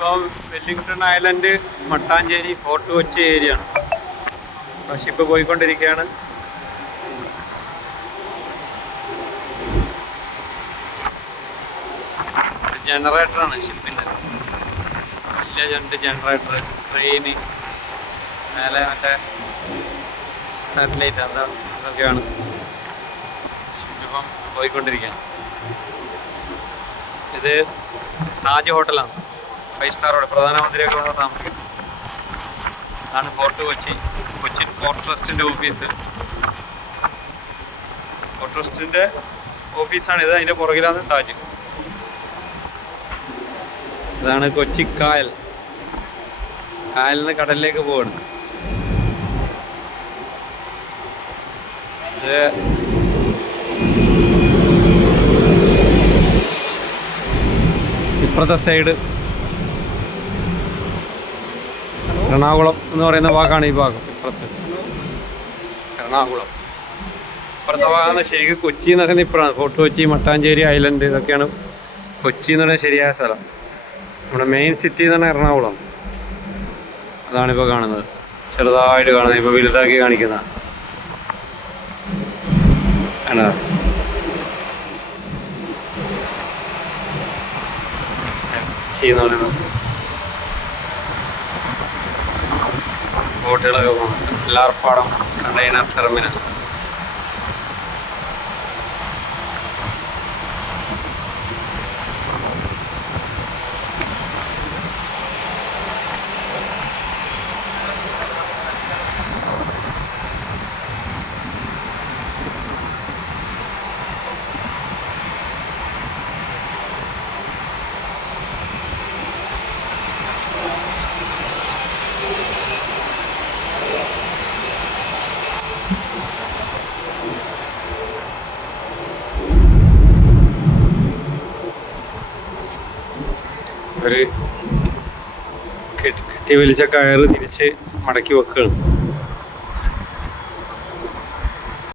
ഇപ്പോൾ Wellington island, Mattancherry, fort Kochi area ആണ്. Ship പോയിക്കൊണ്ടിരിക്കുകയാണ്. ജനറേറ്ററാണ് ഷിപ്പിൻ്റെ, വലിയ 2 ജനറേറ്റർ, ക്രെയിന്, മേലെ മറ്റേ സാറ്റലൈറ്റ് അതൊക്കെയാണ്. ഷിപ്പിപ്പം പോയിക്കൊണ്ടിരിക്കുകയാണ്. ഇത് താജ് ഹോട്ടലാണ്, 5 സ്റ്റാർ ഹോട്ടൽ, പ്രധാനമന്ത്രിയൊക്കെ കൊണ്ട് താമസിക്കുന്നത്. അതാണ് ഫോർട്ട് കൊച്ചി. കൊച്ചിൻ പോർട്ട് ട്രസ്റ്റിൻ്റെ ഓഫീസ്. പോർട്ട് ട്രസ്റ്റിൻ്റെ ഓഫീസാണിത്. അതിൻ്റെ പുറകിലാണ് താജ്. ഇതാണ് കൊച്ചി കായൽ. കായലിൽ നിന്ന് കടലിലേക്ക് പോവാണ്. ഇപ്പുറത്തെ സൈഡ് എറണാകുളം എന്ന് പറയുന്ന ഭാഗമാണ് ഈ ഭാഗം. ഇപ്പുറത്ത് എറണാകുളം, ഇപ്പുറത്തെ ഭാഗമാണ് ശരിക്കും കൊച്ചി എന്ന് പറയുന്നത്. ഇപ്പോഴാണ് ഫോർട്ട് കൊച്ചി, മട്ടാഞ്ചേരി ഐലൻഡ്, ഇതൊക്കെയാണ് കൊച്ചി എന്ന് പറയുന്ന ശരിയായ സ്ഥലം. നമ്മുടെ മെയിൻ സിറ്റി എന്ന് പറഞ്ഞാൽ എറണാകുളം. അതാണിപ്പോൾ കാണുന്നത്, ചെറുതായിട്ട് കാണുന്നത്. ഇപ്പോൾ വലുതാക്കി കാണിക്കുന്ന എന്ന് പറയുന്നത്. ബോട്ടുകളൊക്കെ പോകുന്നുണ്ട്. എല്ലാർപ്പാടം കണ്ടെയ്നർ ടെർമിനൽ. ഒരു കെട്ടി വലിച്ച കയറ് തിരിച്ച് മടക്കി വെക്കുകയാണ്.